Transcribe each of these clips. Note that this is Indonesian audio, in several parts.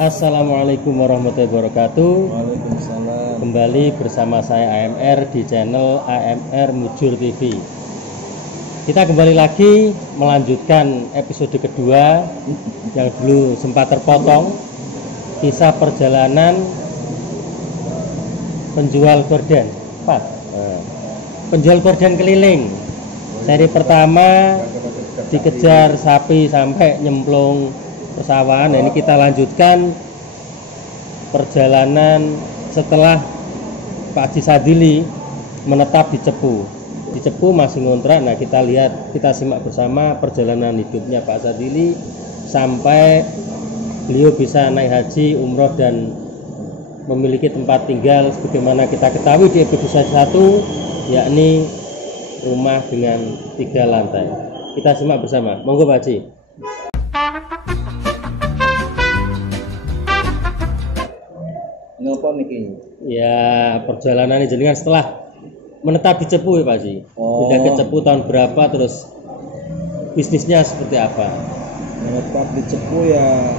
Assalamualaikum warahmatullahi wabarakatuh. Waalaikumsalam. Kembali bersama saya AMR di channel AMR Mujur TV. Kita kembali lagi melanjutkan episode kedua yang dulu sempat terpotong, kisah perjalanan penjual gorden. Penjual gorden keliling. Seri pertama dikejar sapi sampai nyemplung persawahan. Nah, ini kita lanjutkan perjalanan setelah Pak Haji Sadili menetap di Cepu. Di Cepu masih ngontrak. Nah, kita lihat, kita simak bersama perjalanan hidupnya Pak Sadili sampai beliau bisa naik haji, umroh dan memiliki tempat tinggal sebagaimana kita ketahui di episode 1, yakni rumah dengan 3 lantai. Kita simak bersama. Monggo Pak Haji. Ngapa niki? Ya, perjalanan jenengan setelah menetap di Cepu ya Pak Haji. Pindah ke Cepu tahun berapa, terus bisnisnya seperti apa? Menetap di Cepu ya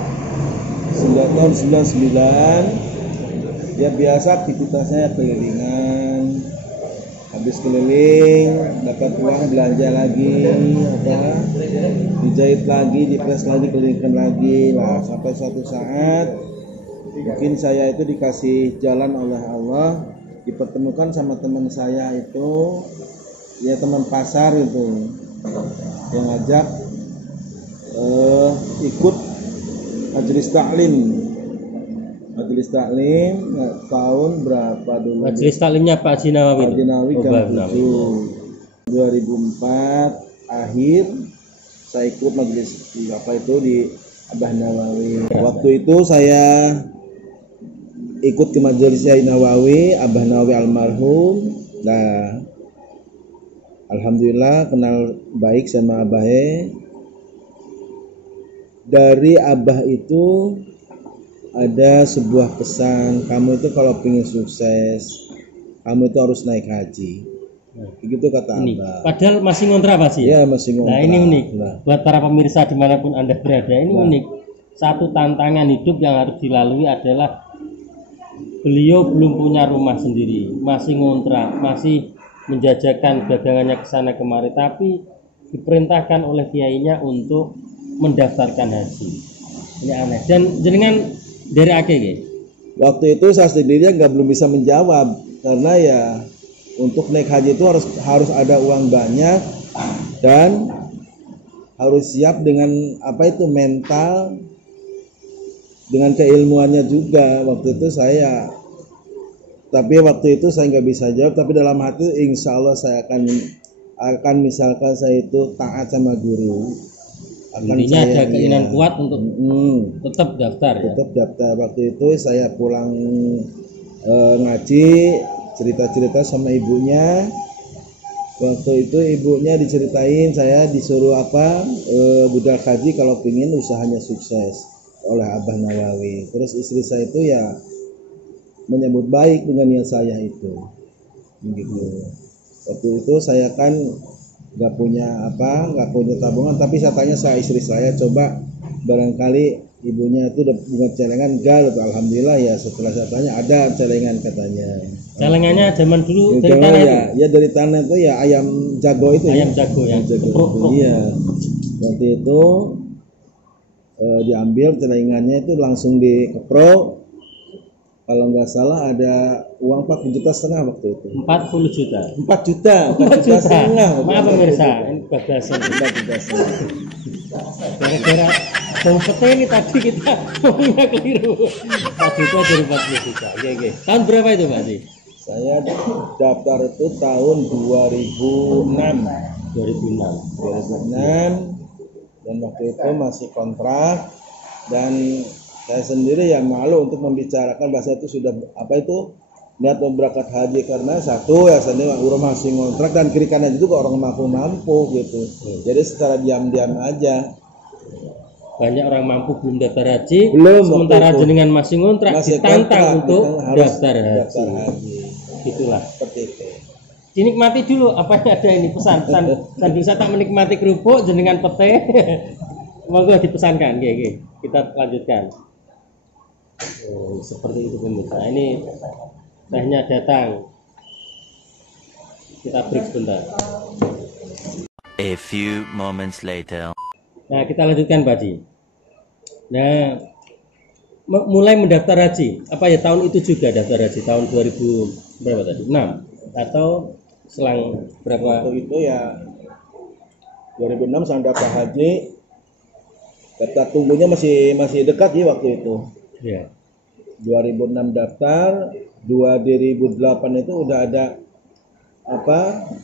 tahun 99. Ya biasa aktivitasnya kelilingan. Habis keliling dapat uang belanja lagi, dijahit lagi, dipres lagi, kelilingkan lagi lah, sampai suatu saat mungkin saya itu dikasih jalan oleh Allah, dipertemukan sama teman saya itu, ya teman pasar itu, yang ngajak ikut majelis taklim tahun berapa dulu? Majelis taklimnya Pak Haji Nawawi. Pak Haji Nawawi Gang 7, 2004 akhir saya ikut majelis di Abah Nawawi. Waktu itu saya ikut ke majelis Yai Nawawi, Abah Nawawi almarhum. Nah, alhamdulillah kenal baik sama Abah. Dari Abah itu ada sebuah pesan, kamu itu kalau pengen sukses, kamu itu harus naik haji. Begitu kata ini. Abah. Padahal masih ngontrak Pak Haji. Iya, masih ngontrak. Nah, ini unik. Nah, buat para pemirsa dimanapun Anda berada, ini unik. Satu tantangan hidup yang harus dilalui adalah beliau belum punya rumah sendiri, masih ngontrak, masih menjajakan dagangannya ke sana kemari, tapi diperintahkan oleh kiainya untuk mendaftarkan haji. Ini aneh. Dan jenengan dari akhir waktu itu saya sendiri belum bisa menjawab karena ya untuk naik haji itu harus ada uang banyak dan harus siap dengan mental, dengan keilmuannya juga. Waktu itu saya nggak bisa jawab, tapi dalam hati insya Allah saya akan misalkan saya itu taat sama guru. Intinya ada keinginan kuat untuk tetap daftar ya? Tetap daftar. Waktu itu saya pulang ngaji, cerita-cerita sama ibunya. Waktu itu ibunya diceritain saya disuruh budak haji kalau pingin usahanya sukses oleh Abah Nawawi. Terus istri saya itu ya menyambut baik dengan niat saya itu, begitu. Waktu itu saya kan nggak punya tabungan, tapi saya tanya istri saya, coba barangkali ibunya itu udah bukan celengan gal. Alhamdulillah ya setelah saya tanya ada celengan katanya. Celengannya zaman dulu dari tanah itu? Ya dari tanah itu ya ayam jago itu. Ayam jago ya. Iya. Waktu itu diambil celengannya itu langsung dikeprok. Kalau nggak salah ada uang 40,5 juta waktu itu. 40 juta. 4 juta. 4 juta. Setengah. Maaf pemirsa, ini bablasan. 4 juta setengah. Gara-gara bau pete ini tadi kita ngomongnya keliru. 4 juta dari 40 juta. Oke. Tahun berapa itu Pak Haji? Saya daftar itu tahun 2006. 2006 dan waktu itu masih kontrak, dan saya sendiri ya malu untuk membicarakan bahasa itu sudah niat mau berangkat haji, karena satu ya sendiri rumah masih ngontrak dan kiri kanan itu orang mampu gitu. Jadi secara diam-diam aja. Banyak orang mampu belum daftar haji, belum, sementara jenengan masih ngontrak, ditantang untuk daftar haji. Itulah. Seperti itu. Dinikmati dulu apa yang ada ini, pesan sambil saya tak menikmati kerupuk jenengan pete. Monggo dipesankan, kita lanjutkan. Oh, seperti itu pemirsa. Ini tehnya datang. Kita break sebentar. A few moments later. Nah, kita lanjutkan Pak Haji. Nah, mulai mendaftar haji. Apa ya tahun itu juga daftar haji tahun 2000 berapa tadi? 6 atau selang berapa? Waktu itu ya 2006 saya daftar haji. Daftar tunggunya masih dekat ya waktu itu. Ya. 2006 daftar, 2008 itu udah ada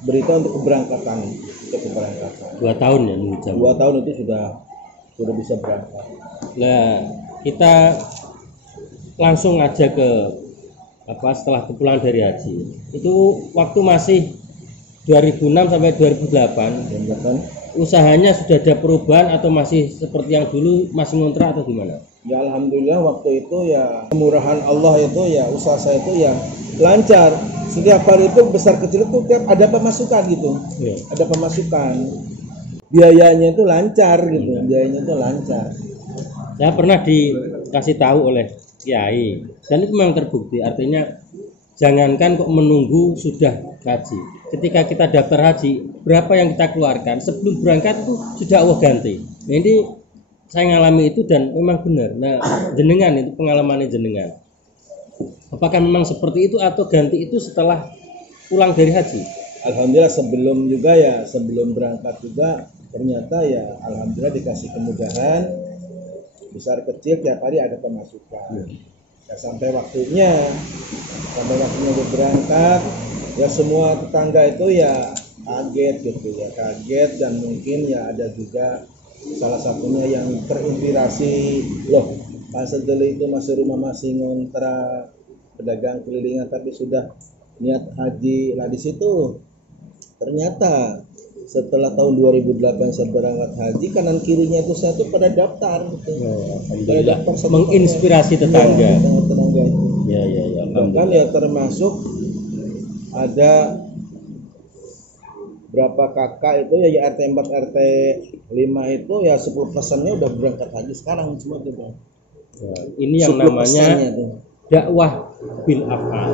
berita untuk keberangkatan. 2 tahun ya nunggu jam. 2 tahun itu sudah bisa berangkat. Nah, kita langsung aja ke setelah kepulangan dari haji. Itu waktu masih 2006 sampai 2008. Usahanya sudah ada perubahan atau masih seperti yang dulu, masih ngontrak atau gimana? Ya alhamdulillah waktu itu ya kemurahan Allah itu ya usaha saya itu ya lancar. Setiap hari itu besar kecil itu tiap ada pemasukan gitu. Ya. Ada pemasukan. Biayanya itu lancar gitu. Biayanya itu lancar. Saya pernah dikasih tahu oleh kiai dan itu memang terbukti. Artinya jangankan kok menunggu sudah haji. Ketika kita daftar haji, berapa yang kita keluarkan sebelum berangkat itu sudah Allah ganti. Nah, ini saya ngalami itu dan memang benar. Nah, jenengan itu pengalamannya jenengan. Apakah memang seperti itu atau ganti itu setelah pulang dari haji? Alhamdulillah sebelum berangkat juga ternyata ya alhamdulillah dikasih kemudahan besar kecil tiap hari ada pemasukan. Ya, sampai waktunya berangkat ya semua tetangga itu ya kaget dan mungkin ya ada juga salah satunya yang terinspirasi, loh Pak Sadili itu masih ngontrak pedagang kelilingan tapi sudah niat haji. Nah di situ ternyata setelah tahun 2008 saya berangkat haji, kanan kirinya itu saya tuh pada daftar gitu. Pada daftar menginspirasi tetangga. Tetangga itu. Ya. Bahkan ya termasuk ada berapa kakak itu ya RT 4 RT 5 itu ya 10%-nya udah berangkat haji sekarang semua tuh Bang. Nah, ini yang namanya dakwah bil afal.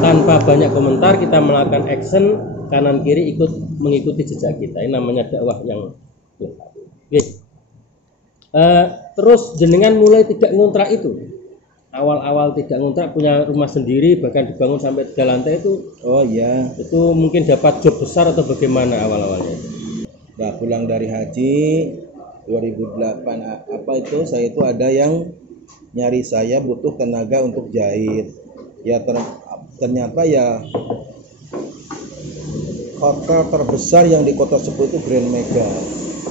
Tanpa banyak komentar kita melakukan action, kanan kiri ikut mengikuti jejak kita. Ini namanya dakwah yang terus jenengan mulai tidak ngontrak itu. Awal-awal tidak ngontrak, punya rumah sendiri bahkan dibangun sampai 3 lantai itu. Oh iya, itu mungkin dapat job besar atau bagaimana awal-awalnya? Nah, pulang dari haji 2008 saya itu ada yang nyari saya butuh tenaga untuk jahit. Ya ternyata ya hotel terbesar yang di Kota Sepuh itu Grand Mega.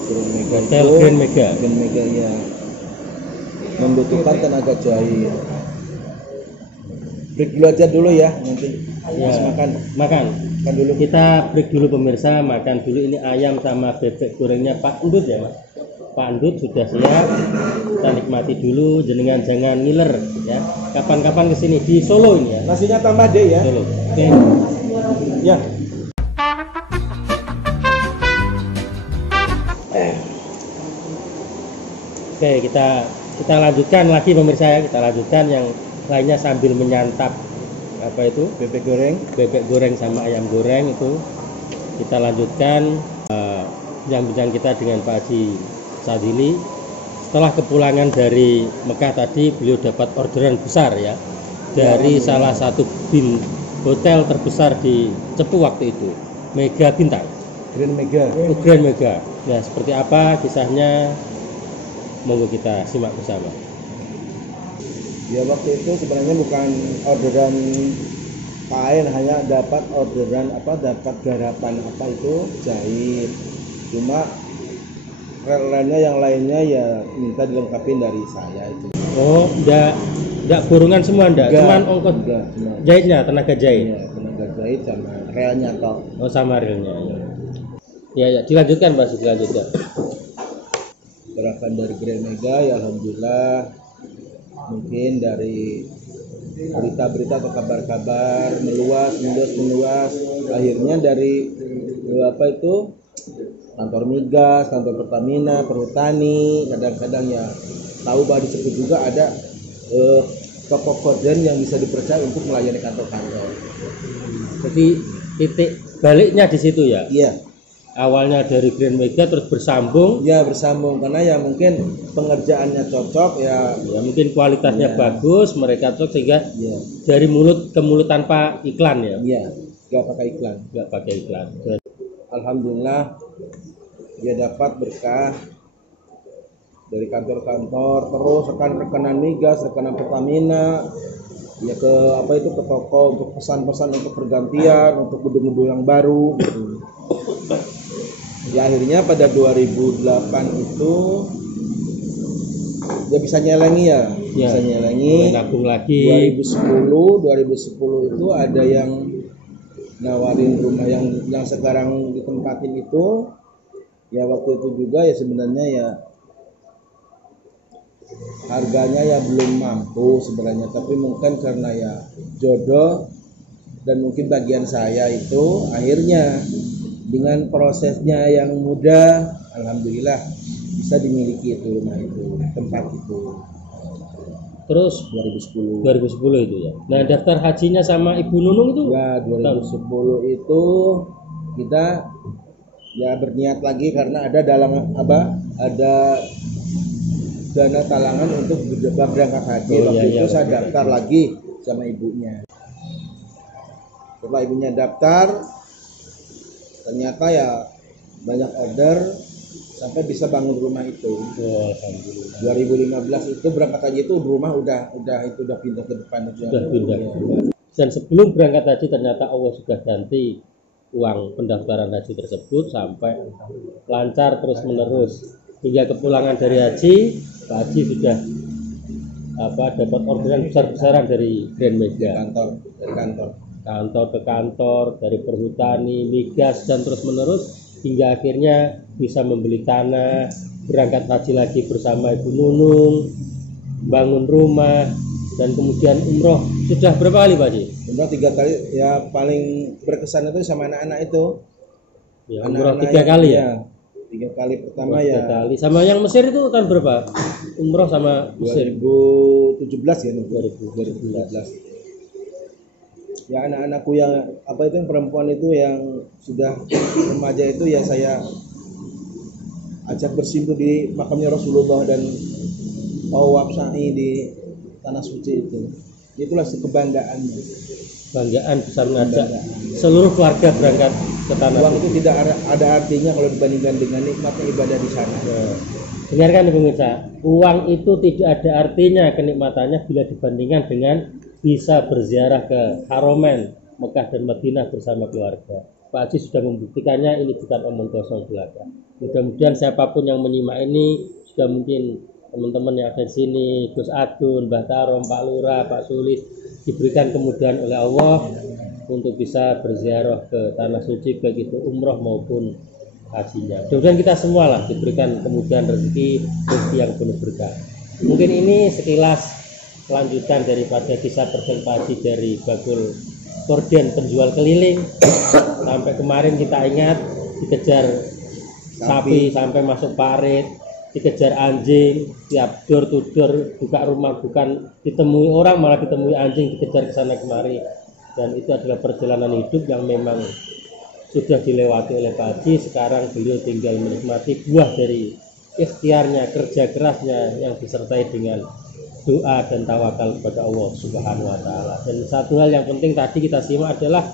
Grand Mega ya membutuhkan tenaga jahit. Break dulu aja dulu ya, nanti ya, makan dulu. Kita break dulu pemirsa, makan dulu. Ini ayam sama bebek gorengnya Pak Endut ya Mas. Pak Endut sudah siap, kita nikmati dulu. Jenengan jangan ngiler ya. Kapan-kapan kesini di Solo ini ya. Nasinya tambah deh ya. Solo. Oke. Ya. Oke, kita lanjutkan lagi pemirsa ya. Kita lanjutkan yang lainnya sambil menyantap apa itu bebek goreng sama ayam goreng itu. Kita lanjutkan bincang kita dengan Pak Haji Sadili. Setelah kepulangan dari Mekah tadi, beliau dapat orderan besar ya dari salah satu hotel terbesar di Cepu waktu itu, Mega Bintang. Grand Mega. Ya, seperti apa kisahnya? Monggo kita simak bersama. Ya waktu itu sebenarnya bukan orderan kain, hanya dapat orderan dapat garapan itu jahit. Cuma lainnya yang lainnya ya minta dilengkapin dari saya itu. Oh, enggak borongan semua enggak? Cuman ongkos jahitnya, tenaga jahit. Ya, tenaga jahit sama relnya toh. Oh, sama relnya. Ya, dilanjutkan Pak, dilanjutkan. Gerakan dari Grand Mega ya alhamdulillah, mungkin dari berita-berita atau kabar-kabar meluas, akhirnya dari kantor migas, kantor Pertamina, Perhutani, kadang-kadang ya tahu bahwa disebut juga ada tokoh korden yang bisa dipercaya untuk melayani kantor-kantor. Jadi titik baliknya di situ ya. Iya, Awalnya dari Grand Mega terus bersambung, ya bersambung karena ya mungkin pengerjaannya cocok ya. ya mungkin kualitasnya bagus, mereka cocok sehingga Iya, dari mulut ke mulut tanpa iklan ya. iya, nggak pakai iklan. Nggak pakai iklan. Alhamdulillah dia dapat berkah dari kantor-kantor, terus rekanan migas, rekanan Pertamina, ya ke apa itu ke toko untuk pesan-pesan untuk pergantian, untuk gedung-gedung yang baru gitu. Ya akhirnya pada 2008 itu dia bisa nyelengi ya, bisa nyelengi. Mulai nabung lagi. 2010 itu ada yang nawarin rumah yang sekarang ditempatin itu. Ya waktu itu juga ya sebenarnya ya harganya ya belum mampu sebenarnya, tapi mungkin karena ya jodoh dan mungkin bagian saya itu akhirnya dengan prosesnya yang mudah, alhamdulillah bisa dimiliki itu rumah itu, tempat itu. Terus 2010. 2010 itu ya. Nah, daftar hajinya sama Ibu Nunung itu Ya 2010 itu kita ya berniat lagi karena ada ada dana talangan untuk berangkat haji. Waktu itu saya daftar lagi sama ibunya. Setelah ibunya daftar, ternyata ya banyak order sampai bisa bangun rumah itu. Alhamdulillah. 2015 itu berangkat haji itu rumah udah pindah ke depan itu. Sudah pindah. Dan sebelum berangkat haji ternyata Allah sudah ganti uang pendaftaran haji tersebut sampai lancar terus menerus hingga kepulangan dari haji. Pak Haji sudah dapat orderan besar-besaran dari Grand Mega, kantor ke kantor, dari perhutani, migas, dan terus menerus hingga akhirnya bisa membeli tanah, berangkat haji lagi bersama Ibu Nunung, bangun rumah, dan kemudian umroh. Sudah berapa kali Pak Haji? Umroh 3 kali. Ya paling berkesan itu sama anak-anak itu. Ya, umroh 3 kali ya? 3 kali pertama umroh 3 kali. Sama yang Mesir itu tahun berapa? Umroh sama Mesir 2017 ya, 2017. Ya anak-anakku yang yang perempuan itu yang sudah remaja itu ya saya ajak bersimpuh di makamnya Rasulullah dan tawaf sa'i di tanah suci itu. Itulah kebanggaannya. Banggaan bisa mengajak seluruh keluarga berangkat ke tanah Uang suci. itu tidak ada artinya kalau dibandingkan dengan nikmatnya ibadah di sana. Dengarkan pemirsa, uang itu tidak ada artinya kenikmatannya bila dibandingkan dengan bisa berziarah ke Haromen, Mekah dan Madinah bersama keluarga. Pak Haji sudah membuktikannya, ini bukan omong kosong belaka. Mudah-mudahan siapapun yang menyimak ini, sudah mungkin teman-teman yang ada di sini, Gus Adun, Mbah Tarom, Pak Lurah, Pak Sulis, diberikan kemudahan oleh Allah untuk bisa berziarah ke tanah suci, baik itu umroh maupun hajinya. Mudah-mudahan kita semua lah diberikan kemudahan rezeki yang penuh berkah. Mungkin ini sekilas kelanjutan daripada kisah presentasi dari Bagul Korden penjual keliling. Sampai kemarin kita ingat dikejar sapi sampai masuk parit, dikejar anjing, tiap door to door buka rumah bukan ditemui orang malah ditemui anjing, dikejar ke sana kemari. Dan itu adalah perjalanan hidup yang memang sudah dilewati oleh Pak Haji. Sekarang beliau tinggal menikmati buah dari ikhtiarnya, kerja kerasnya yang disertai dengan doa dan tawakal kepada Allah Subhanahu wa taala. Dan satu hal yang penting tadi kita simak adalah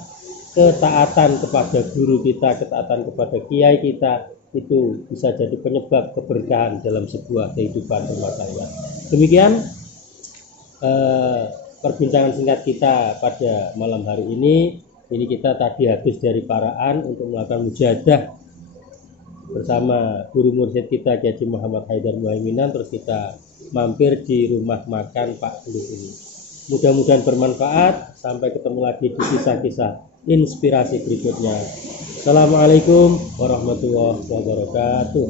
ketaatan kepada guru kita, ketaatan kepada kiai kita, itu bisa jadi penyebab keberkahan dalam sebuah kehidupan rumah tangga. Demikian perbincangan singkat kita pada malam hari ini. Ini kita tadi habis dari Paraan untuk melakukan mujahadah bersama guru mursyid kita Kiai Haji Muhammad Haidar Muhaiminan. Terus kita mampir di rumah makan Pak Beluk ini. Mudah-mudahan bermanfaat. Sampai ketemu lagi di kisah-kisah inspirasi berikutnya. Assalamualaikum warahmatullahi wabarakatuh.